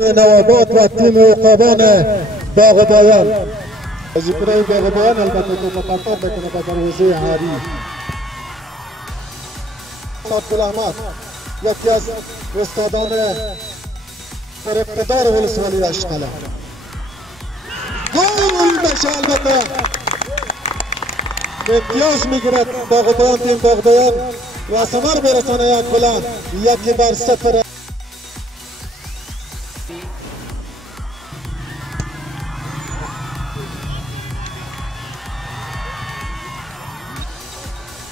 نوابات و تیم عقابان باغبایان بازیکنان باغبایان البته تو پرتاب بکنه به دروازه هاری صادق احمد یکی از استادان طرفدار ولسوالی اشغال گل بشه البته امتیاز میگیرد باغبایان تیم باغبایان و ثمر برسانه یک بلند 1-0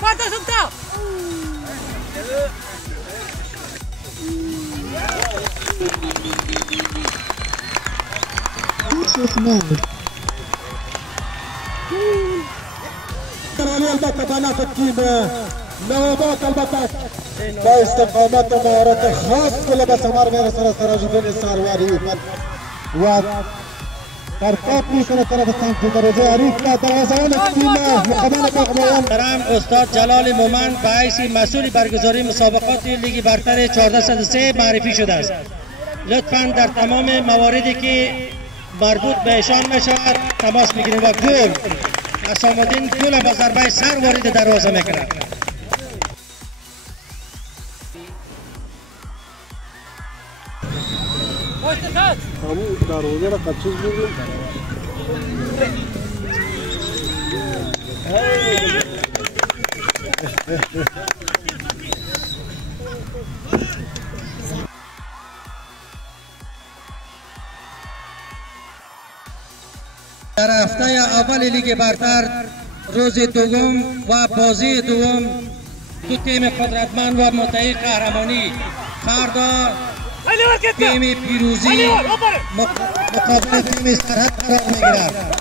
Guarda sotto! البته بنات التيم نوابات البته با استقامت و مهارت خاص کل به ثمر میرساند سراج الدین سروری و ترکاب میکنه طرف سمت دروازه حریف و دروازه‌بان تیم عقابان باغبایان محترم استاد جلال مومند به حیث مسئول برگزاری مسابقات لیگ برتر 1403 معرفی شده است. لطفاً در تمام مواردی که مربوط به ایشان میشود تماس میگیریم و گل حسام‌الدین گل با ضربه سر وارد دروازه میکند. همون دروازه را قدچیز بودیم در هفته اول لیگ برتر روز دوم و بازی دوم دو تیم قدرتمند و مدعی قهرمانی فردا تیم پیروزی مقابل تیم سرحد قرار میگیرد.